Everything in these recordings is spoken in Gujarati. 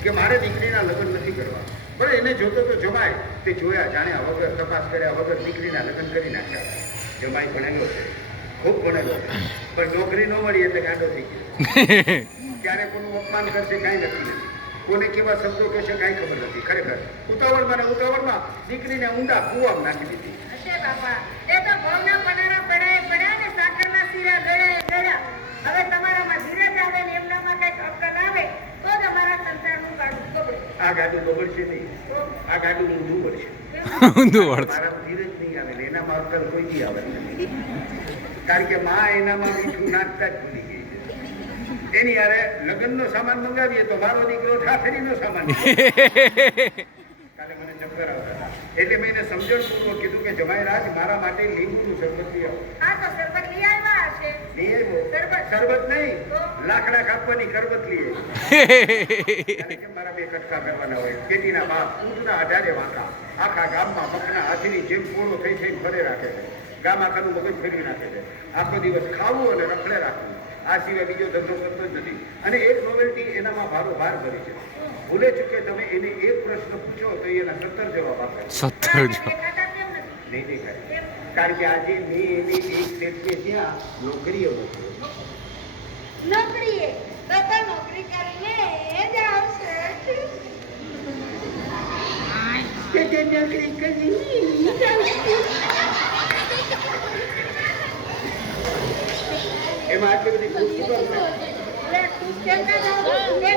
કે મારે દીકરીના લગ્ન નથી કરવા, પણ એને જોતો તો જમાય તે જોયા જાણ્યા વગર તપાસ કર્યા વગર દીકરીના લગ્ન કરી નાખ્યા. જમાઈ ભણેલો છે, ખૂબ ભણેલો છે, પણ નોકરી ન મળી એટલે ગાંડો થઈ ગયો. ત્યારે કોનું અપમાન કરશે કાંઈ નક્કી નથી, કોને કેવા શબ્દો કહેશે કાંઈ ખબર નથી. ખરેખર ઉતાવળમાં દીકરીને ઊંડા કૂવામાં નાખી દીધી. હવે તમારામાં ધીરજ આવે ને એમનામાં કઈક અક્કલ આવે તો જ અમારા સંસારનું ગાડું બગડે. આ ગાડું બગડશે નહીં, આ ગાડું ઊંધું પડશે. મારામાં ધીરજ નહીં આવે ને એનામાં અક્કલ કોઈ દી આવે નથી. કારણ કે માં એનામાં મીઠું નાખતા જ ભૂલી ગઈ છે. એની યારે લગ્નનો સામાન મંગાવીએ તો મારો દીકરો ઠાઠરીનો સામાન. કાલે મને ચક્કર આવતા હતા એટલે મેં એને સમજણપૂર્વક કીધું કે જમાઈ રાજ મારા માટે લીંબુનું શરબત લઈ આવો. આ તો શરબત લઈ આવ્યા હશે. લઈ આવ્યો. શરબત નહીં, લાકડા કાપવાની કરબત લઈ આવ્યો. મારા બે કટકા કરવાના હોય. ખેતીના બાપ ઊંટના આધારે વાંકા આખા ગામમાં મખના હાથીની જેમ પૂરો થઈ થઈને ફરે રાખે છે. ગામ આખાનું મગજ ફેરવી નાખે છે. આખો દિવસ ખાવું અને રખડે રાખવું, આ સિવાય બીજો ધંધો કરતો જ નથી. અને એક નોવેલ્ટી એનામાં ભારો ભાર ભરી છે. ભૂલે ચૂકે તમે એને એક પ્રશ્ન પૂછો તો એના 17 જવાબ આપે. 17 જવાબ નહીં દેખાય. કારણ કે આજે મેં એની એક સેટને ત્યાં નોકરીએ મોકલ્યો. નોકરીએ તો નોકરી કરીને જ આવશે. નોકરી કરી એમાં આટલી બધી ખુશી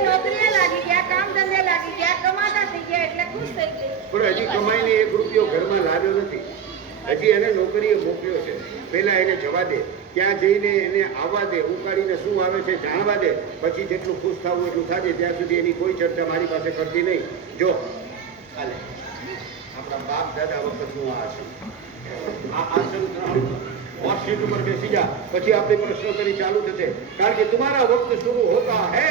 નોકરીએ લાગી ગયા, કામ ધંધે લાગી ગયા, કમાતા થઈ ગયા એટલે ખુશ થઈ ગઈ. પણ હજી કમાઈને 1 રૂપિયો ઘરમાં લાવ્યો નથી. હજી એને નોકરીએ મોકલ્યો છે. પહેલા એને જવા દે, ત્યાં જઈને એને આવવા દે, ઉકાળીને શું આવે છે જાણવા દે, પછી જેટલું ખુશ થવું એટલું થાજે. ત્યાં સુધી એની કોઈ ચર્ચા મારી પાસે કરતી નહીં. જો હાલે આપણા બાપ દાદા વખતનું આ છે. આ આસન સીટ ઉપર બેસી જા, પછી આપણે પ્રશ્નો કરી ચાલુ થશે. કારણ કે તમારા વખત શરૂ હોતા હે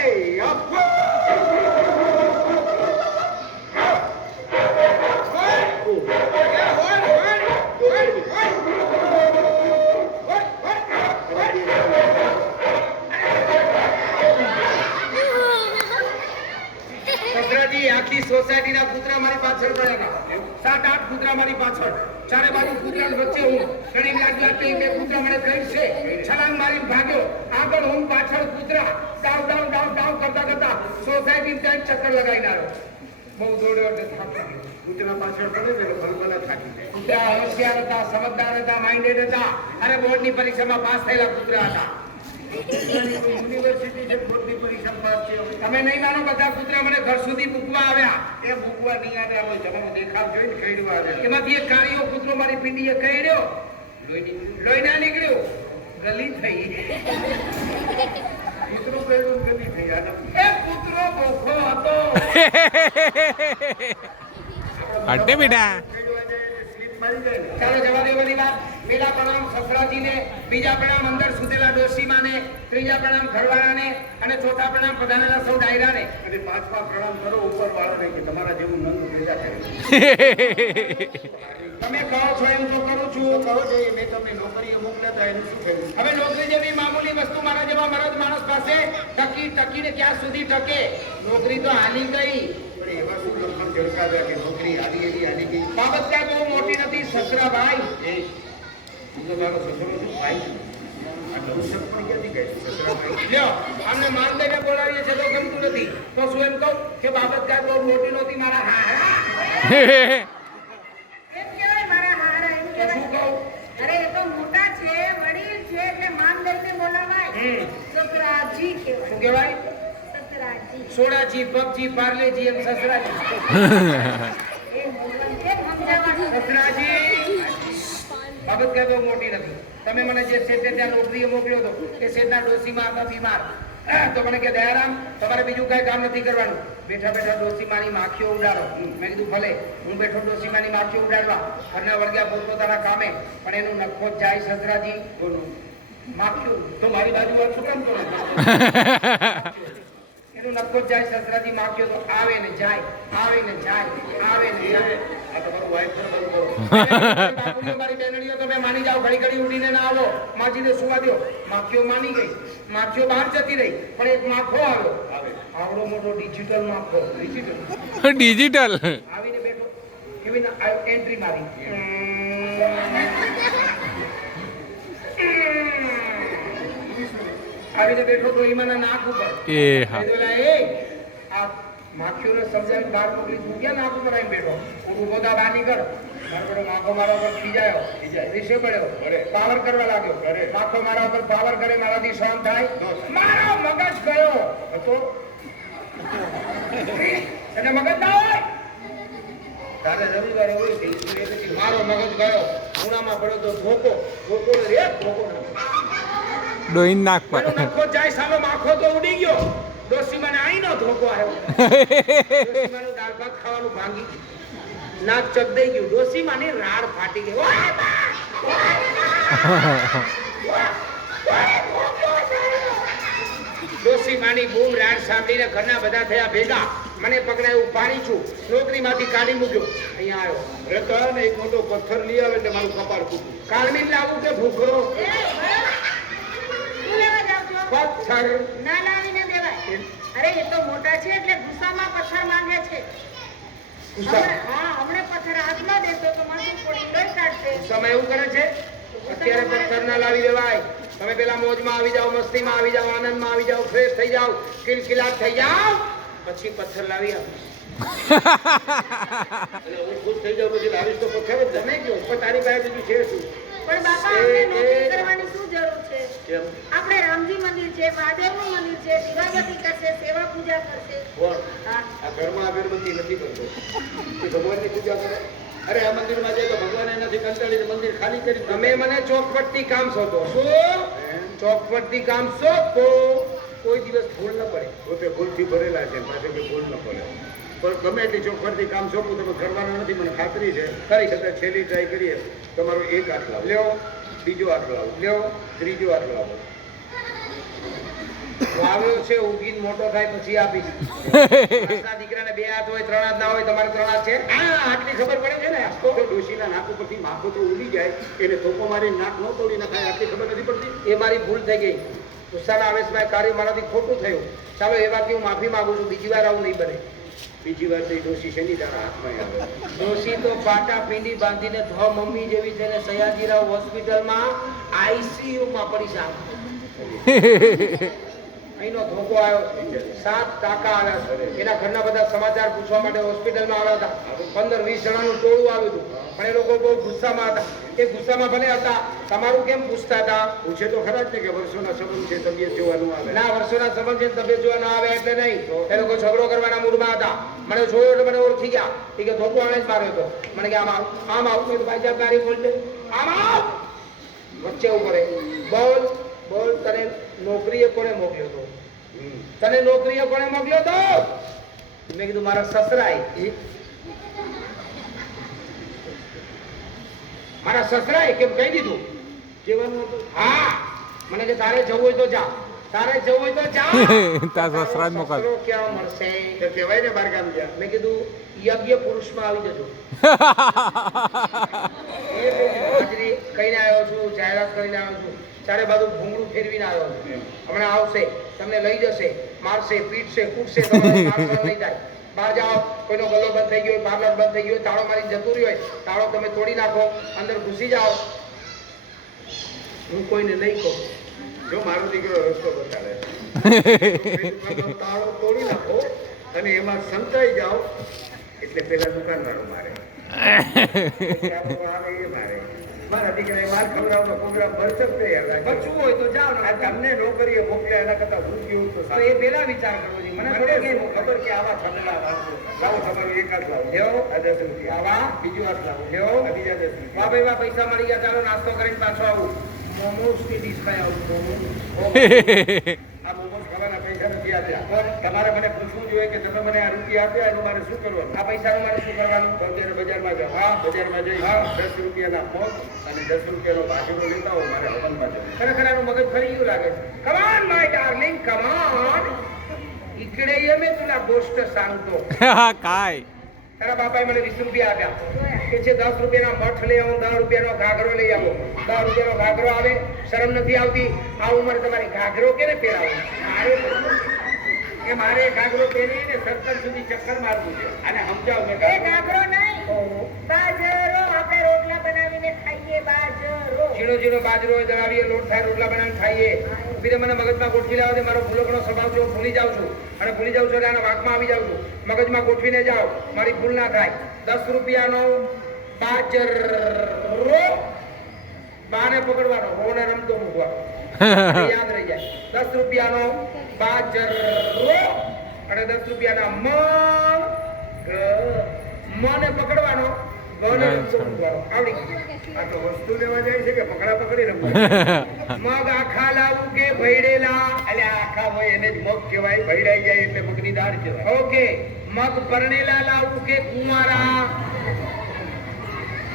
આખી સોસાયટીના કૂતરા મારી પાછળ પડ્યા હતા. 7-8 કૂતરા મારી પાછળ, ચારે બાજુ કૂતરાની વચ્ચે હું. ઘણી લાગલાતી બે કૂતરા મને કહી છે, છલાંગ મારી ભાગ્યો. આગળ હું, પાછળ કૂતરા. ડાઉન કરતા સોસાયટી ત્યાં ચક્કર લગાવીને આવ્યો. બહુ દોડ્યો એટલે થાકી ગયો. કૂતરા પાછળ પડે એટલે ભલભલા થાકી જાય. કૂતરા હોશિયાર હતા, સમજદાર હતા, માઇન્ડેડ હતા અને બોર્ડની પરીક્ષામાં પાસ થયેલા કૂતરા હતા. યુનિવર્સિટી છે, બોર્ડની પરીક્ષા પાસ છે. તમે નહીં માનો, બધા કૂતરા મને ઘર સુધી મૂકવા આવ્યા. એ મૂકવા નહીં આવ્યા, અમે જવાનો દેખાવ જોઈને કઈડવા આવ્યા. એમાંથી એક કાળીઓ કૂતરો મારી પીંડીએ કઈડ્યો, લોહી ના નીકળ્યું, ગલી થઈ. કૂતરો કઈડ્યું, ગલી થઈ. એ કૂતરો ભૂખો હતો. અડે બેટા ચાલો જવા દે બધી વાત. પેલા પ્રણામ સસરાજીને, બીજા પ્રણામ અંદર સુતેલા ડોશીમાને, ત્રીજા પ્રણામ ઘરવાળાને અને ચોથા પ્રણામ પ્રધાનેલા સૌ ડાયરાને અને પાંચમા પ્રણામ કરો ઉપર વાળાને કે તમારા જેવું નંદ ભેગા થાય. તમે કહો છો એમ તો કરું છું. કહો છો મેં તમને નોકરીએ મોકલ્યા હતા એનું શું થયું? હવે નોકરી જેવી મામૂલી વસ્તુ મારા જેવા મરદ માણસ પાસે ટકીને ક્યાં સુધી ટકે? નોકરી તો હાલી ગઈ. એવા શું લક્ષણ ઝડકાવ્યા કે નોકરી હાલી ગઈ? બાબત કાંઈ બહુ મોટી નથી સસરા ભાઈ. હું તો મારો સસરો છું ભાઈ. આ નવસર પણ ક્યાંથી ગઈ સસરા ભાઈ? લ્યો અમને માન દઈને બોલાવીએ છે તો ગમતું નથી તો શું એમ કહું કે બાબત કાંઈ બહુ મોટી નહોતી મારા હારા. એમ કહેવાય મારા હારા, એમ કહેવાય. શું કહું? અરે એ તો મોટા છે, વડીલ છે એટલે માન દઈને બોલાવાય. સસરાજી કહેવાય. શું કહેવાય? સોડાજી. સોડાજી, પબજી, પાર્લેજી એમ સસરાજી. એ બોલવાનું છે ને સમજાવવાનું. સસરાજી બાબત કઈ બહુ મોટી નથી. તમે મને જે શેઠે ત્યાં નોકરીએ મોકલ્યો હતો એ શેઠના ડોશીમાં હતા બીમાર. તો મને કે દયારામ તમારે બીજું કઈ કામ નથી કરવાનું, બેઠા બેઠા ડોશીમાની માખીઓ ઉડાડો. મેં કીધું ભલે, હું બેઠો ડોશીમાની માખીઓ ઉડાડવા. ઘરના વળગ્યા પોતપોતાના કામે, પણ એનું નખો જ જાય સસરાજી. માખીઓ તો મારી બાજુ વાત શું કામ કરો? એનું નખો જ જાય સસરાજી. માખીઓ તો આવે ને જાય, આવે ને જાય, આવે ને જાય. આ તમારું વાઈફ મારી બેનડીઓ તમે માની જાઓ, ઘડી ઘડી ઉડીને ના આવો, માજીને સુવા દો. માખીઓ માની ગઈ, માખીઓ બહાર જતી રહી, પણ એક માખો આવ્યો. આવડો મોટો ડિજિટલ માખો. ડિજિટલ આવીને બેઠો, એવી એન્ટ્રી મારી. આવીને બેઠો તો ઈમાના નાક ઉપર. એ હા આ માખીઓને સમજાવીને બહાર મોકલી, તું ક્યાં નાક ઉપર આવીને બેઠો? હું ઉભો થા, બહાર નીકળ. મારો પેલો માખો મારા ઉપર ખીજાયો, રીસે પડ્યો, પાવર કરવા લાગ્યો. માખો મારા ઉપર પાવર કરે, મારાથી સહન થાય? મારો મગજ ગયો હતો. એને મગજ ના હોય? તારે રવિવારે હોય છે, મારો મગજ ગયો, ખૂણામાં પડ્યો તો ધોકો, ધોકો રે ધોકો. ડોઈન નાક પર એનો નખો જાય સામે, માખો તો ઉડી ગયો. ડોશીમાને આઈનો ધોકો આવ્યો. ડોશીમાનું દાળ ભાત ખાવાનું ભાંગી, નાક ચગદાઈ ગયું. ડોશીમાની રાડ ફાટી ગઈ. ડોશીમાની બૂમ રાડ સાંભળીને ઘરના બધા થયા ભેગા. મને પકડાયું, પાણી છું, નોકરીમાંથી કાઢી મૂક્યો. અહીંયા આવ્યો. રતન એક મોટો પથ્થર લઈ આવે એટલે મારું કપાળ ફૂટ્યું. કાળમીન લાવું કે ભૂખરો? શું લેવા જાવ છો? પથ્થર. ના લાવીને દેવાય. અરે એ તો મોટા છે એટલે ગુસ્સામાં પથ્થર માંગે છે. હમણાં પથ્થર હાથમાં દેશો તો માથું ફોડી લોહી કાઢશે. સમય એવું કરે છે, અત્યારે પથ્થર ના લાવી દેવાય. તમે પેલા મોજમાં આવી જાઓ, મસ્તીમાં આવી જાઓ, આનંદમાં આવી જાઓ, ફ્રેશ થઈ જાઓ, કિલકિલાટ થઈ જાઓ, પછી પથ્થર લાવી આપો. હું ખુશ થઈ જાઉં પછી લાવીશ તો પથ્થર જ તમે કહો, પણ તારી પાસે બીજું છે શું? પણ બાપા આપણે નોકરી કરવાની શું જરૂર છે? કેમ? આપણે રામજી મંદિર છે, મહાદેવનું મંદિર છે, દીવાબત્તી કરશે, સેવા પૂજા કરશે. કોણ? હા. આ ઘરમાં અગરબત્તી નથી કરતો, એ ભગવાનની પૂજા કરે. અરે આ મંદિરમાં જાય તો ભગવાને નથી કંટાળીને મંદિર ખાલી કરી. તમે મને ચોકપટ્ટી કામ શોધો. શું ચોકપટ્ટી કામ શોધો? કોઈ દિવસ ભૂલ ન પડે. પોતે ભૂલથી ભરેલા છે, પાસે કોઈ ભૂલ ન પડે. પણ ગમે એટલી ચોકપટ્ટી કામ સોંપું તમે કરવાનું નથી, મને ખાતરી છે. ખરી છતાં છેલ્લી ટ્રાય કરીએ. તમારો એક હાથ લાવો, લ્યો. બીજો હાથ લાવો, લ્યો. ત્રીજો હાથ લાવો. વાવ્યો છે, ઉગીને મોટો થાય પછી આપી દીધું. દીકરાને બે હાથ હોય, ત્રણ હાથ ના હોય, તમારે ત્રણ હાથ છે. આટલી ખબર પડે છે ને. તો ડોશીના નાક ઉપરથી માખો તો ઉડી જાય, એને ધોકો મારી નાક ન તોડી નખાય, આટલી ખબર નથી પડતી. એ મારી ભૂલ થઈ ગઈ. ગુસ્સાના આવેશમાં કાર્ય મારાથી ખોટું થયું. ચાલો એ વાતની હું માફી માંગુ છું. બીજી વાર આવું નહીં બને. બીજી વાર તો ડોશી શેની તારા હાથમાં આવે? ડોશી તો પાટા પીંડી બાંધીને ધ મમ્મી જેવી છે ને સયાજીરાવ હોસ્પિટલમાં આઈસીયુમાં પડી છે. અહીંનો ધોકો આવ્યો, 7 ટાંકા આવ્યા. એના ઘરના બધા સમાચાર પૂછવા માટે હોસ્પિટલમાં આવ્યા હતા. 15-20 જણાનું ટોળું આવ્યું હતું, પણ એ લોકો બહુ ગુસ્સામાં હતા. એ ગુસ્સામાં ભલે હતા, તમારું કેમ પૂછતા હતા? પૂછે તો ખરા જ ને કે વર્ષોના સંબંધ છે, તબિયત જોવાનું આવે. ના, વર્ષોના સંબંધ છે, તબિયત જોવાનું આવે એટલે નહીં. એ લોકો ઝઘડો કરવાના મૂડમાં હતા. મને જોયો એટલે મને ઓળખી ગયા. એ કે ધોકો આણે જ માર્યો હતો. મને કે આમ આવ તો ભાઈ ગાડી બોલજે, આમ આવ. વચ્ચે ઉભો રહે. બોલ બોલ, તને નોકરીએ કોને મોકલ્યો હતો? તને નોકરીએ કોને મોકલ્યો હતો? મેં કીધું મારા સસરાએ. મારા સસરાએ કેમ કહી દીધું? કેવાનું હતું? હા, મને કે તારે જવું હોય તો જા, તારે જવું હોય તો જા. તારા સસરા જ મોકલ. સસરો ક્યાં મળશે? તો કહેવાય ને બાર ગામ ગયા. મેં કીધું યજ્ઞ પુરુષમાં આવી જજો. હાજરી કહીને આવ્યો છું, જાહેરાત કરીને આવ્યો છું. ચારે બાજુ ભૂંગળું ફેરવીને આવ્યો છું. હમણાં આવશે, તમને લઈ જશે, મારશે, પીટશે, કૂટશે, તમારે મારશે નહીં થાય. બહાર જાઓ, કોઈનો ગલ્લો બંધ થઈ ગયો હોય, પાર્લર બંધ થઈ ગયો હોય, તાળો મારી જતું રહ્યું હોય, તાળો તમે તોડી નાખો, અંદર ઘૂસી જાઓ. હું કોઈને નહીં કહું. જો મારો દીકરો રસ્તો બતાડે, તાળો તોડી નાખો અને એમાં સંતાઈ જાઓ એટલે પેલા દુકાનદારો મારે, એ મારે. મારા દીકરાએ માર ખવડાવવાનો પ્રોગ્રામ બરચક તૈયાર રાખ્યો. બચવું હોય તો જાઓ આ ને તમને નોકરીએ મોકલ્યા એના કરતા હું ગયું તો તો સારું. એ પેલા વિચાર કરવો જોઈએ મને મને થોડો શું કેમ ખબર કે આવા ફંદલા વાળો. લાવો તમારું એક હાથ લાવો. લ્યો. આ 10 રૂપિયા. આવા. બીજું હાથ લાવો. લ્યો. આ બીજા 10 વાહ રૂપિયા. ભાઈ વાહ પૈસા મળી ગયા ચાલો નાસ્તો કરીને પાછો આવું મોમોસની ડીશ ખાઈ આવું મોમોસ આ મોમોસ ખાવાના પૈસા નથી આપ્યા. તમારે મને પૂછવું જોઈએ કે તમે મને આ રૂપિયા આપ્યા એનું મારે શું કરવાનું? આ પૈસાનું મારે શું કરવાનું તો અત્યારે બજારમાં જાઓ. બજારમાં જઈ 10 રૂપિયાના પોક અને 10 રૂપિયાનો બાજરો લેતા હો મારે હવનમાં જવું. ખરેખર આનું મગજ ફરી ગયું લાગે છે કમાન માય ડાર્લિંગ કમાન इकडे ये मैं तुला गोष्ट सांगतो काय તારા બાપાએ મને 20 રૂપિયા આપ્યા કે છે 10 રૂપિયાના મઠ લઈ આવો 10 રૂપિયાનો ઘાઘરો લઈ આવો 10 રૂપિયાનો ઘાઘરો આવે શરમ નથી આવતી આ ઉંમર તમારી ઘાઘરો કેને પહેરાવો મારે ઘાઘરો પહેરીને સર્કલ સુધી ચક્કર મારવું છે અને સમજાવ મેં એ ઘાઘરો નહીં બાજરો આપણે રોટલા બનાવીને ખાઈએ બાજરો ઝીણો ઝીણો બાજરો દળાવીએ લોટ થાય રોટલા બનાવીને ખાઈએ બીજે મને મગજમાં ગોઠવી લાવો છે મારો ભૂલકણો સ્વભાવ છે હું ભૂલી જાઉં છું અને ભૂલી જાઉં છું એટલે આના વાંકમાં આવી જાઉં છું મગજમાં ગોઠવીને જાઓ મારી ભૂલ ના થાય 10 રૂપિયાનો બાજરો બાને પકડવાનો રોને રમતો મૂકવાનો યાદ રહી જાય 10 રૂપિયાનો બાજરો અને 10 રૂપિયાના મને પકડવાનો મને રમતો મૂકવાનો આવડી ગયું આ તો વસ્તુ લેવા જાય છે કે પકડા પકડી રમવા? મગ આખા લાવું કે ભૈડેલા એટલે આખા હોય એને જ મગ કહેવાય. ભૈડાઈ જાય એટલે મગની દાળ કહેવાય. ઓકે મગ પરણેલા લાવું કે કુંવારા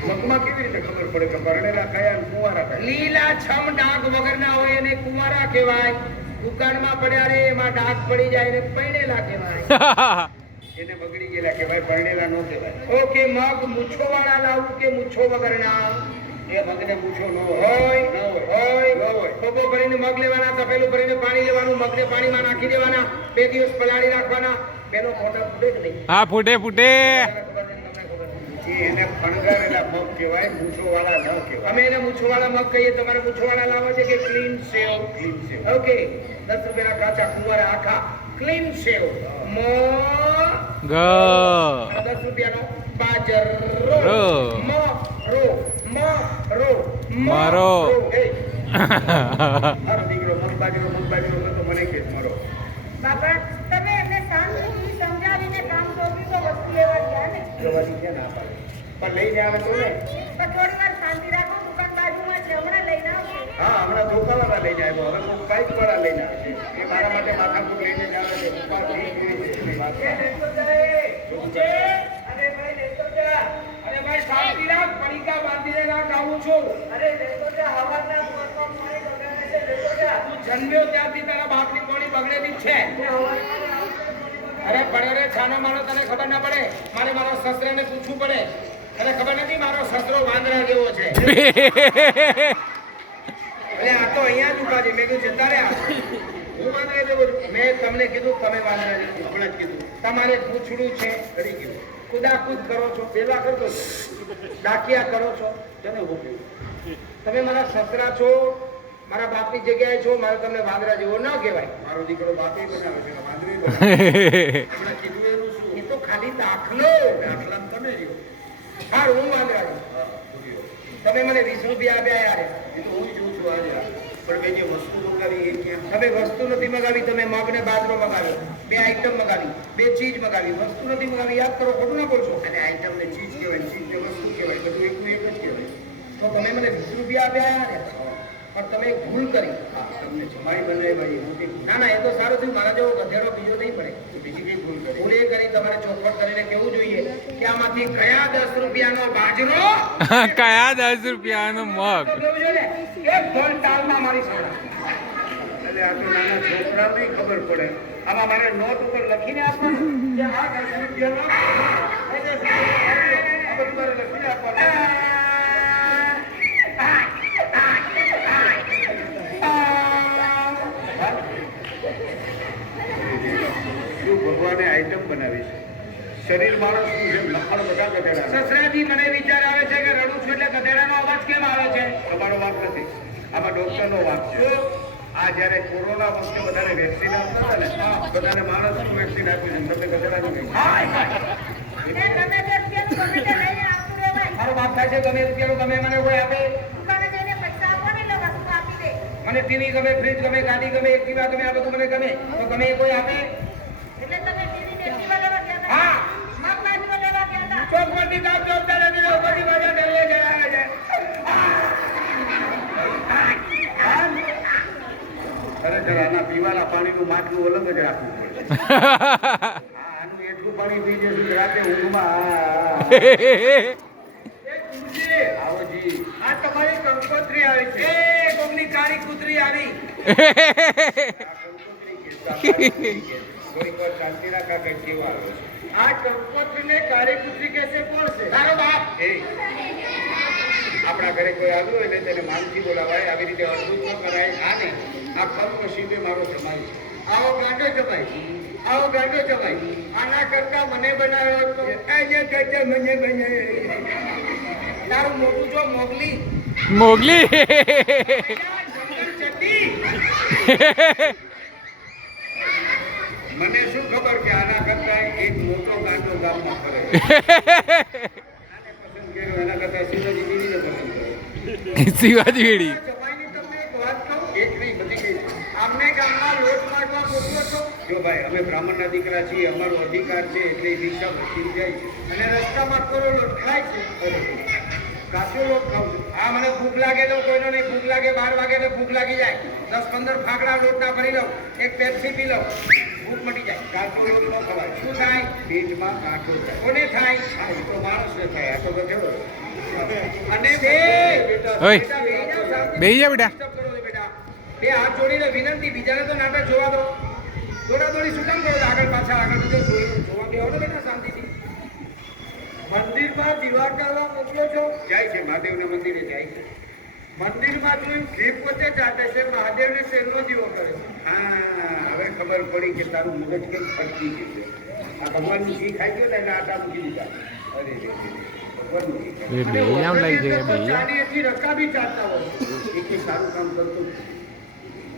મગમાં કેવી રીતે ખબર પડે કે પરણેલા કયા અને કુંવારા કયા? લીલા છમ ડાઘ વગરના હોય એને કુંવારા કહેવાય દુકાનમાં પડ્યા રે એમાં ડાઘ પડી જાય એને પૈણેલા કહેવાય એને બગડી ગયેલા કહેવાય, પરણેલા નો કહેવાય. ઓકે મગ મૂછો વાળા લાવું કે મૂછો વગરના એ મગને પૂછો ન હોય હોય ન હોય. ટોપો ભરીને મગ લેવાના તપેલું ભરીને પાણી લેવાનું મગને પાણીમાં નાખી દેવાના 2 દિવસ પલાળી રાખવાના બેનો ફોટો ફૂટે જ નહીં હા ફૂટે ફૂટે એ એને ફણગારેલા મગ કહેવાય, મૂછોવાળા ન કહેવાય. અમે એને મૂછવાળા મગ કહીએ તમારે મૂછવાળા લાવવા છે કે ક્લીન સેવ ક્લીન છે. ઓકે 10 રૂપિયાના કાચા કુંવારા આખા ક્લીન સેવ મ ગ 10 રૂપિયાનો બાજરો રો. મ રો મ રો મારો. એ, મારો દીકરો મગબાજરો કરતો મને કે મારો. બાપા તમે એમને શાંતિથી સમજાવીને કામ સોંપ્યું તો વસ્તુ લેવા ગયા ને જવાની છે ના પાડે. પણ લઈને આવે તો ને. પણ થોડી વાર શાંતિ રાખો દુકાન બાજુમાં છે હમણાં લઈને આવશે હા, હમણાં ધોકાવાળા લઈને આવ્યો, હવે કોઈ બાઇકવાળા લઈને આવે છે. એ મારા માટે માથાકૂટ લઈને જ આવે છે. ઉપાડ થઈ ગઈ છે એની વાત. અરે ભાઈ શાંતિ રાખ પડીકા બાંધીને રાખ આવું છું તું જન્મ્યો ત્યારથી તારા બાપની કોણી બગડેલી જ છે અરે પડે રે છાનો માનો તને ખબર ના પડે મારે મારા સસરાને પૂછવું પડે તને ખબર નથી મારો સસરો વાંદરા જેવો છે એટલે આ તો અહીંયા જ ઉભા છે મેં કીધું જતા રે હું વાંદરા જેવો છું મેં તમને કીધું તમે વાંદરા જેવું હમણાં જ કીધું તમારે પૂછડું છે કરી ગયું કુદાકુદ કરો છો પેલા કરતો ડાકિયા કરો છો તને હું કહ્યું? તમે મારા સસરા છો મારા બાપની જગ્યાએ છો મારે તમને વાંદરા જેવો ન કહેવાય મારો દીકરો બાપે બનાવે છે, વાંદરી બનાવે છે. હમણાં કીધું એનું શું? એ તો ખાલી દાખલો દાખલામાં તમે રહ્યો. હા હું વાંદરા છું હા, હું રહ્યો. તમે મને 20 રૂપિયા આપ્યા યાર એ તો હું જોઉં છું આજે. પણ મેં જે વસ્તુ મંગાવી એ ક્યાં? તમે વસ્તુ નથી મગાવી તમે મગ ને બાજરો મગાવ્યો 2 આઈટમ મગાવી 2 ચીજ મગાવી વસ્તુ નથી મગાવી યાદ કરો ખોટું ના બોલશો અને આઈટમ ને ચીજ કહેવાય, ચીજ ને વસ્તુ કહેવાય, બધું એકનું એક જ કહેવાય. તો તમે મને 20 રૂપિયા આપ્યા યાર પણ તમે એક ભૂલ કરી હા, તમને જમાઈ બનાવ્યા એ મોટી ભૂલ. ના ના એ તો સારું થયું મારા જેવો ગધેડો બીજો નહીં પડે તો બીજી કઈ ભૂલ કરી? ભૂલ એ કરી તમારે ચોખવટ કરીને કેવું જોઈએ કે આમાંથી કયા 10 રૂપિયાનો બાજરો કયા 10 રૂપિયાનો મગ તો કેવું જોઈએ ને એક ભૂલ ટાળમાં મારી સામે એટલે આ તો નાના છોકરા નહીં ખબર પડે. આમાં મારે નોટ ઉપર લખીને આપવાનું કે આ 10 રૂપિયાનો આ 10 રૂપિયાનો. આ બધું મારે લખીને આપવાનું. શું ભગવાને આઈટમ બનાવી છે? શરીર માણસનું છે, નખર બધા ગધેડા. સસરાજી મને વિચાર આવે છે કે રડું છું એટલે ગધેડાનો અવાજ કેમ આવે છે તમારો વાંક નથી, આમાં ડોક્ટરનો વાંક છે. આ જ્યારે કોરોના વખતે બધાને વેક્સિન આપતા હતા ને, બધાને માણસનું વેક્સિન આપ્યું છે, તમને ગધેડાનું નહીં. ને તમે જે કહો ગમે તે લઈને આવતું રહેવાય મારો બાપ થાય છે ગમે રૂપિયાનું ગમે મને કોઈ આપે દુકાને જઈને પૈસા આપો ને એટલે વસ્તુ આપી દે. મને ટીવી ગમે ફ્રીજ ગમે ગાડી ગમે એક્ટિવા ગમે આ બધું મને ગમે તો ગમે એ કોઈ આપે એટલે તમે ટીવી ને એક્ટિવા લેવા ગયા હતા? હા. મગબાજીઓ લેવા ગયા હતા? ચોકવટી કામ જોતા નથી ને બધી બાજુ ડરે ગયા છે ખરેખર આના પીવાના પાણીનું માટલું અલગ જ રાખવું પડે. આનું એટલું પાણી પી જશે રાતે ઊંઘમાં. આવો જી. આ તમારી કંકોત્રી આવી છે એ કોકની કાળી કૂતરી આવી થોડીક વાર શાંતિ રાખા કઈ કેવા આવે છે. આ કંકોત્રીને કાળી કૂતરી કહેશે કોણ છે તારો બાપ એ આપણા ઘરે કોઈ આવ્યું હોય ને તેને માનથી બોલાવાય આવી રીતે અડધું ન કરાય. આ નહીં આ ફક્ત નસીબે મારો જમાઈ છે. આવો ગાંડો જમાઈ આવો ગાંડો જમાઈ આના કરતા મને બનાવ્યો તો એ જે કહેતે મને બને તારું મોટું જો મોગલી મોગલી જંગલ ચડ્ડી મને શું ખબર કે આના કરતા એક મોટો ગાંડો ગામમાં ફરે છે. આને પસંદ કર્યો એના કરતા શિવાજી બીજીને પસંદ કર્યો. શિવાજી વેડી જમાઈની તમને એક વાત કહું એક નહીં બધી કઈ છે. આમને ગામમાં લોટ મારવા મોકલો છો જો ભાઈ અમે બ્રાહ્મણના દીકરા છીએ અમારો અધિકાર છે એટલે એ દીક્ષા ભરતી જાય છે. અને રસ્તામાં થોડો લોટ ખાય છે કાચો લોટ ખાવ છું. આ મને ભૂખ લાગે તો કોઈનો નહીં ભૂખ લાગે 12 વાગે તો ભૂખ લાગી જાય 10-15 ફાકડા લોટના ભરી લઉં એક પેપ્સી પી લઉં ભૂખ મટી જાય કાચો લોટ ન ખવાય. શું થાય પેટમાં કાંટો થાય. કોને થાય હા, એ તો માણસને થાય. આ તો કેવો અને બે બેટા ઓય બેટા બેહી જાઓ, શાંતિથી બેહી જા બેટા. disturb કરો છો બેટા. બે હાથ જોડીને વિનંતી બીજાને તો નાટક જોવા દો દોડાદોડી શું કામ કરો છો? આગળ પાછળ આગળ પાછળ જોવા દેવો ને બેટા શાંતિથી મંદિરમાં દીવા કરવા મોકલો છો જાય છે મહાદેવના મંદિરે જાય છે. મંદિરમાં જોઈ ઘી પોતે ચાટે છે મહાદેવને શેરનો દીવો કરે છે હા હવે ખબર પડી કે તારું મગજ કેમ ફટકી ગયું છે. આ ભગવાનની ઘી ખાઈ ગયો ને એટલે આટા મૂકી દીધા. અરે રે રે. ભગવાનનું ઘી ખાઈ. એ બે આમ લાગી જાય બે ચાની એથી રકાબી ચાટતા હોય એ કંઈ સારું કામ કરતું જ.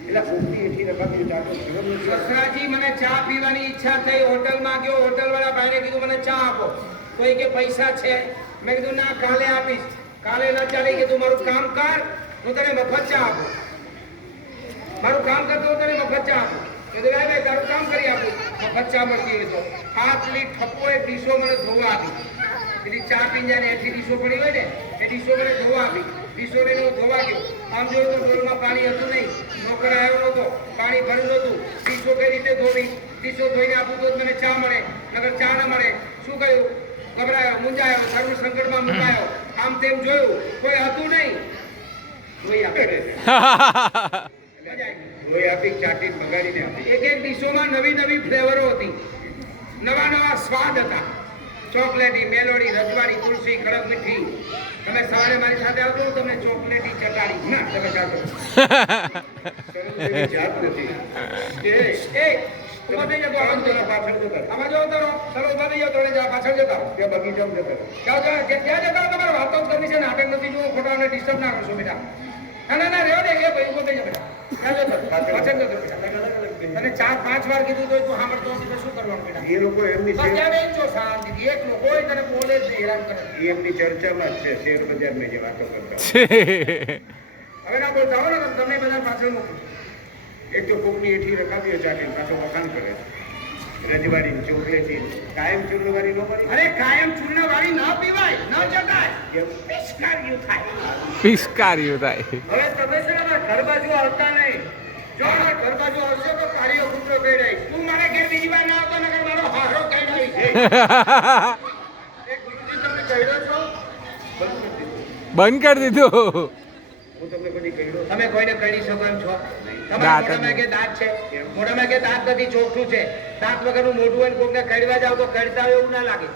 એટલે કોકની એથી રકાબી ચાટો જીવનનું છે. સસરાજી મને ચા પીવાની ઈચ્છા થઈ હોટલમાં ગયો હોટલવાળા ભાઈને કીધું મને ચા આપો તો એ કે પૈસા છે મેં કીધું ના કાલે આપીશ કાલે ન ચાલે કે તું મારું કામ કર હું તને મફત ચા આપું મારું કામ કરતો હું તને મફત ચા આપું કીધું ભાઈ તારું કામ કરી આપું મફત ચા મળતી હોય તો 5 લીટ ઠપકો એ ડીશો મને ધોવા આપી પેલી ચા પીને જાય ને એથી ડીશો પડી હોય ને એ ડીશો મને ધોવા આપી ડીશો લઈને હું ધોવા ગયો આમ જોયું તો ડોલમાં પાણી હતું નહીં નોકર આવ્યો નહોતો પાણી ભર્યું નહોતું ડીશો કઈ રીતે ધોવી ડીશો ધોઈને આપું તો જ મને ચા મળે નગર ચા ન મળે શું કહ્યું ગભરાયો મૂંઝાયો સર્વ સંકટમાં મુકાયો આમ તેમ જોયું કોઈ હતું નહીં જોઈ આપે મજા આવી. લોહી આપી ચાટી બગાડીને આપી. એક એક ડીશોમાં નવી નવી ફ્લેવરો હતી નવા નવા સ્વાદ હતા ચોકલેટી મેલોડી રજવાડી તુલસી કડક મીઠી તમે સવારે મારી સાથે આવતો હું તમને ચોકલેટી ચટાડી ના તમે ચાલો એવી જાત નથી. એ ઉભા થઈ જાઓ આમ જરા પાછળ જતા રહો. આમાં જો ઉતારો ચાલો ઉભા થઈ જાઓ થોડી જા પાછળ જતા રહો ત્યાં બગીચામાં જતા રહો. જાઓ જાઓ ત્યાં જતા રહો તમારે વાતો જ કરવી છે નાટક નથી જોવું ખોટાને ડિસ્ટર્બ ના કરશો બેટા ના ના રહેવા દે એ ભાઈ ઉભો થઈ જા બેટા ત્યાં જતો પાછળ જતો બેટા અને 4-5 વાર કીધું તો તું સાંભળતો નથી તો શું કરવાનું બેટા એ લોકો એમની બસ ત્યાં બેસજો શાંતિથી એક લોકો હોય તને બોલે જ નહીં હેરાન કરે એમની ચર્ચામાં જ છે શેર બજારની જે વાતો કરતા હવે ના બોલતા હો ને તમને બધા પાછળ મૂકું એક તો કોકની એથી રકાબીઓ ચાટે પાછો વખાણ કરે રજવાડી ચોકલેટી કાયમ ચૂર્ણવાળી ન મળી. અરે કાયમ ચૂર્ણ વાળી ન પીવાય ન જટાય કેમ? પિસ્કાર્યું થાય પિસ્કાર્યું થાય હવે તમે છે ને ઘર બાજુ આવતા નહીં જો અમે ઘર બાજુ આવશો તો કાર્ય કૂતરો કહી રહી તું મારા ઘેર બીજી વાર ના આવતો નકર મારો હારો કહી રહી છે એક ગુરુજી તમને કહી રહ્યો છો બંધ કરી દીધું. બંધ કરી દીધું હું તમને કદી કહ્યું તમે કોઈને કહી શકો એમ છો દાંત તમારા જ મોઢામાં કે દાંત છે મોઢામાં કે દાંત નથી ચોખ્ઠું છે દાંત વગરનું મોઢું હોય ને કોકને કડવા જાવ તો કડતા હોય એવું ના લાગે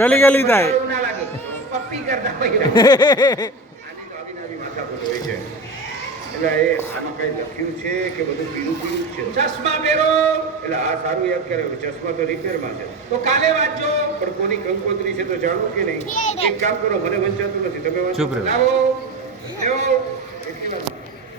ગલી ગલી થાય એવું ના લાગે પપ્પી કરતા હોય આની તો આવી નાની માથાકૂટ હોય છે. એટલે એ આમાં કઈ લખ્યું છે કે બધું પીળું પીળું જ છે. ચશ્મા પહેરો એટલે આ સારું યાદ કરે ચશ્મા તો રિપેરમાં છે તો કાલે વાંચજો પણ કોની કંકોત્રી છે તો જાણો કે નહીં. એક કામ કરો મને વંચાતું નથી તમે વાંચો. ચૂપ રહો. લાવો લેવો એટલી વાત.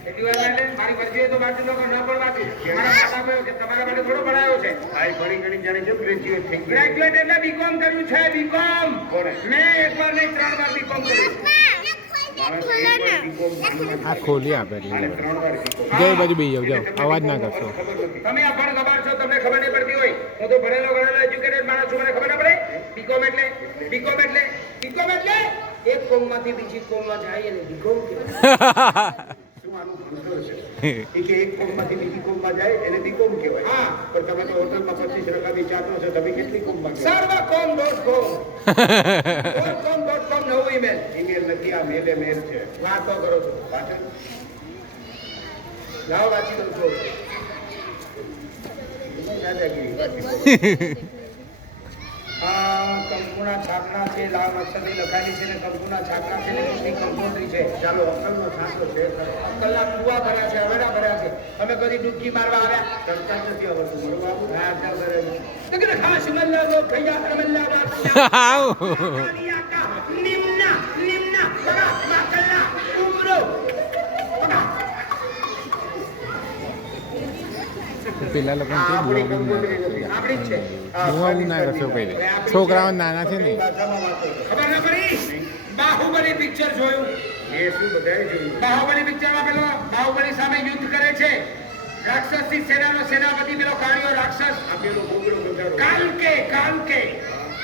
એટલી વાર એટલે મારી મરજી હોય તો વાંચી લો કે ન પણ વાંચું મારા માતા કે તમારા માટે થોડો બનાવ્યો છે આ ઘણી ઘણી જાણે છે ગ્રેજ્યુએટ થઈ ગયા. ગ્રેજ્યુએટ એટલે બીકોમ કર્યું છે બીકોમ. કોણે? મેં એકવાર નહીં 3 વાર બીકોમ કર્યું. માણસ એક વાર બીકોમ ભણ્યું આ ખોલી આપે અને એટલે 3 વાર બીકોમ. જય બાજુ બેસી જાઓ જાઓ અવાજ ના કરશો. ખબર નથી. તમે અભણ ગવાર છો તમને ખબર નહીં પડતી હોય. હું તો ભણેલો એજ્યુકેટેડ માણસ છું મને ખબર ના પડે. બીકોમ એટલે એક કોમમાંથી બીજી કોમમાં જાય અને બીકોમ કહેવાય. શું આનું ભણતર છે? એ કે એક કોમમાંથી બીજી કોમમાં જાય એને બીકોમ કહેવાય. હા. પણ તમે તો હોટલમાં 25 રકાબી ચાટો છો, તમે કેટલી કોમમાં કહેવાય? sarvakom.com sarvakom.com નવું ઈમેલ. ઈમેલ નથી, આ મેલે મેલ છે. વાતો કરો છો. વાંચો. લાવો વાંચી દઉં છું. દાદાગીરી વાંચી દો. આ કંકુના છાપના છે લાલ અક્ષરથી લખાયેલી છે ને કંકુના છાપના છે ને કેટલી કંકોત્રી છે. ચાલો અક્કલનો છાંટો છે ખરો. અક્કલના કુવા ભર્યા છે હવેડા ભર્યા છે. અમે કદી ડૂબકી મારવા આવ્યા કરતા જ નથી આવડતું. મળવા આવું? હા ત્યાં ભરે છે. તો કે ખાસ મલ્લા લો ખૈયા રમલ્લા વાત નિમ્ના બડા માકલ્લા ઉમરો પેલા લોકો આપણી કંકોત્રી નથી. આપણી જ છે. હું ના કરશો પહેલે છોકરાઓ નાના છે ને ભાષામાં વાંચો છો. ખબર ના પડી બાહુબલી પિક્ચર જોયું. એ શું બધાએ જોયું? બાહુબલી પિક્ચરમાં પેલો બાહુબલી સામે યુદ્ધ કરે છે. રાક્ષસની સેનાનો સેનાપતિ પેલો કાળિયો રાક્ષસ આપેલો ગોગડો ગધાડો. કાલકે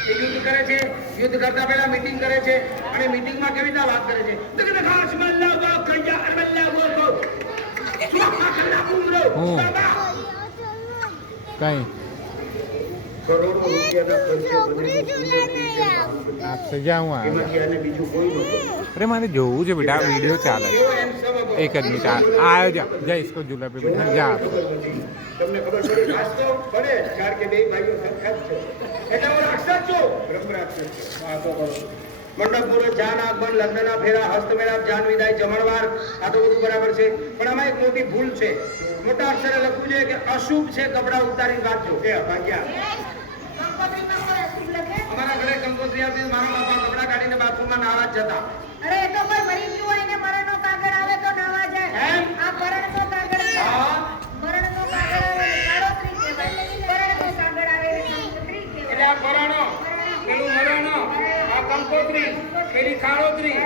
એ યુદ્ધ કરે છે. યુદ્ધ કરતા પહેલા મીટિંગ કરે છે અને મીટિંગમાં કેવી રીતે વાત કરે છે તો કે ખાસ મલ્લા વા કયા અરમલ્લા વો કો સુવા કલ્લા ઉમરો હું. બાબા કઈ કરોડો રૂપિયાના ખર્ચે બનેલું સુંદર પિક્ચર બાહુબલી. આપશે જા હું આવે એમાંથી આને બીજું કોઈ નહોતું. અરે મારે જોવું છે બેટા આ વિડીયો ચાલે કેવો handsome હતો. એક જ મિનિટ આવ્યો જા જા इसको झूला पे बैठा જા ખબર નથી. તમને ખબર પડી? વાસ્તવ પડે કારણ કે બે ભાઈઓ સરખા જ છે. એટલે હું રાક્ષસ છું. બ્રહ્મ રાક્ષસ છે. વાતો કરો. મંડપ પૂરો જાન આગમન લગ્નના ફેરા હસ્તમેળાપ જાન વિદાય જમણવાર આ તો બધું બરાબર છે પણ આમાં એક મોટી ભૂલ છે. મોટા અક્ષરે લખવું જોઈએ કે અશુભ છે કપડા ઉતારીને વાંચજો. એ ભાગ્યા. કંકોત્રીમાં કોઈ અશુભ લખે? અમારા ઘરે કંકોત્રી આવતી મારા બાપા કપડા કાઢીને બાથરૂમમાં નાવા જ જતા. અરે એ તો કોઈ મરી ગયું હોય ને મરણનો કાગળ આવે તો નાવા જાય. એમ? આ મરણનો કાગળ આવે. હા. મરણનો કાગળ આવે એટલે કાળોતરી કહેવાય. મરણનો કાગળ આવે એટલે કંકોત્રી એટલે કહેવાય. આ પરાણો પેલું મરાણો આ કંકોત્રી પેલી કાળોતરી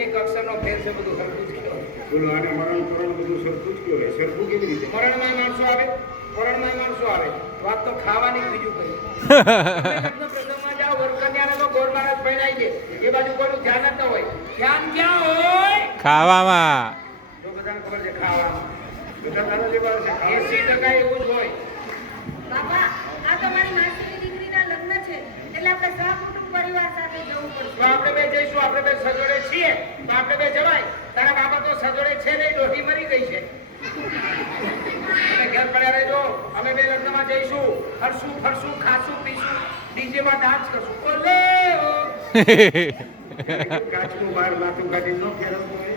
એક અક્ષરનો ફેર છે બધું સરખું જ કહેવાય. બોલો આને મરણ કરણ બધું સરખું જ કહેવાય. સરખું કેવી રીતે? મરણમાં માણસો આવે પરણમાં માણસો આવે વાત તો ખાવાની બીજું કઈ પ્રસંગમાં જાઓ વરકન્યાને તો ગોળ મહારાજ પહેરાઈ છે એ બાજુ કોઈનું ધ્યાન જ ન હોય. ધ્યાન ક્યાં હોય? ખાવામાં જો બધાને ખબર છે ખાવામાં બધા તારા જેવા છે. 80% એવું જ હોય. બાપા આ તમારી માસીની દીકરીના લગ્ન છે એટલે આપણે સહકુટુંબ પરિવાર સાથે જવું તો પડશે. આપણે બે જઈશું આપણે બે સજોડે છીએ તો આપણે બે જવાય. તારા બાપા તો સજોડે છે નહીં ડોહી મરી ગઈ છે. તમે ઘેર પડ્યા રહેજો અમે બે લગ્નમાં જઈશું હરશું ફરશું ખાશું પીશું ડીજેમાં ડાન્સ કરશું. ઓલે ઓ કાચનું બહાર માથું કાઢી ન ફેરવતું હોય.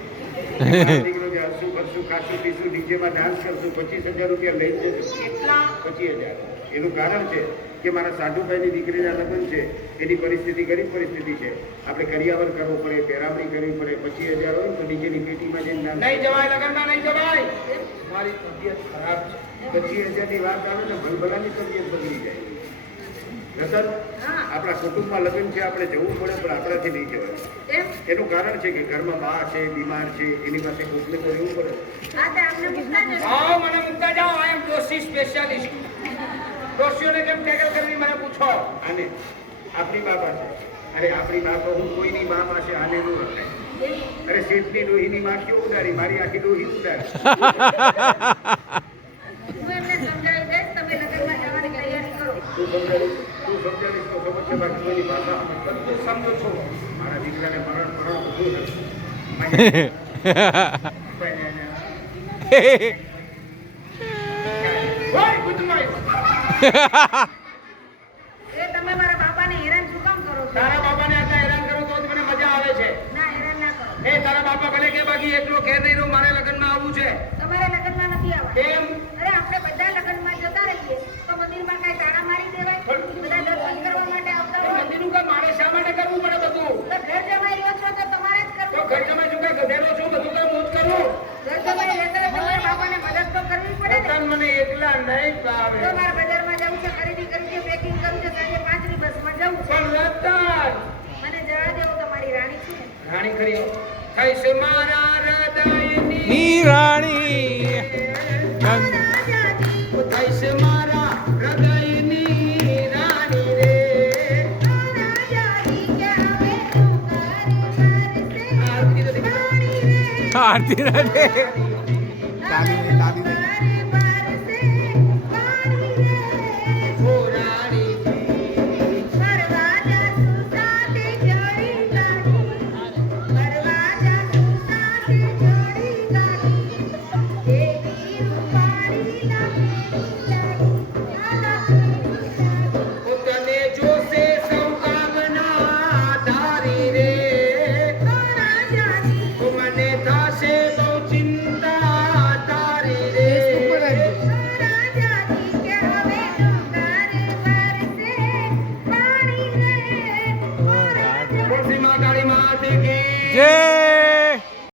બહાર નીકળો કે હરશું ફરશું ખાશું પીશું ડીજેમાં ડાન્સ કરશું 25,000 રૂપિયા લઈ જજો. કેટલા 25,000. એનું કારણ છે કે મારા સાધુભાઈની દીકરીના લગ્ન છે. એની પરિસ્થિતિ ગરીબ પરિસ્થિતિ છે. આપણે કરિયાવર કરવો પડે, પહેરામણી કરવી પડે. 25,000 હોય તો નીચેની પેટીમાં જઈને ડાન્સ નહીં જવાય લગ્નમાં નહીં જવાય. મારી તબિયત ખરાબ છે. 25,000 ની વાત આવે ને ભલભલાની તબિયત બગડી જાય. રતન, આપણા કુટુંબમાં લગ્ન છે, આપણે જવું પડે પણ આપણાથી નહીં જવાય. એમ? એનું કારણ છે કે ઘરમાં બા છે, બીમાર છે, એની પાસે કોકને તો રહેવું પડે. આ તે આપણે મૂકતા જજો. આવો મને મૂકતા જાઓ. આઈ એમ ડોસી સ્પેશિયાલિસ્ટ. ડોસીઓને કેમ ટેકલ કરવી મને પૂછો. આને આપણી બા પાસે, અરે આપણી બા તો હું કોઈની બા પાસે આને ન રખાય. અરે શેઠની ડોહીની માખીઓ ઉડાડી, મારી આખી ડોહી ઉડાડી. હું એમને સમજાવી દઈશ તમે લગ્નમાં જવાની તૈયારી કરો. તું સમજાવીશ તો ખબર છે, બાકી કોઈની ભાષા બધું સમજો છો. મારા દીકરાને મરણ બધું ઓય ગુડમાઈ. એ તમે મારા બાપાને હેરાન શું કામ કરો છો? તારા બાપાને આટલા હેરાન કરું તો જ મને મજા આવે છે. ના હેરાન ના કરો. એ તારા બાપા ભલે કે બાકી એકલો ઘેર નહીં રહું મારે લગ્નમાં આવવું છે. તમારે લગ્નમાં નથી આવવાનું. કેમ? અરે આપણે બધા લગ્નમાં જતા રહીએ તો મંદિરમાં કાંઈ તાળા મારી દેવાય? બધા દર્શન કરવા માટે આવતા હોય. મંદિરનું કામ મારે શા માટે કરવું પડે બધું? તો ઘર જમાઈ રહ્યો છો તો તમારે જ તો કરવું ઘર પડે. જમાઈ છું કે ગધેડો છું બધું કામ હું જ કરું. ઘર જમાઈ રહેતા તમારા બાપાને મદદ તો કરવી પડે ને. રતન મને એકલા નહીં ભાવે. તો મારા બજારમાં જવું છે, ખરીદી કરવી છે, પેકિંગ કરવું છે, સાંજે 5 ની બસમાં જવું છે. પણ રતન મને જવા દેવો, તમારી રાણી છું ને. રાણી ખરી હો. થઈશ મારા હૃદયની ની રાણી રાજાજી, થઈશ મારા હૃદયની રાણી રે. રાજાજી કે હવે તું કરે આરતી તો દેખાડો. પાણી રે. આરતી રાધે તાલી તાલી ઓ રાણી તને જોશે સૌ કામના તારી રે. મને થશે બહુ ચિંતા તારી રે. તુલસી માં કાળી માત કી જય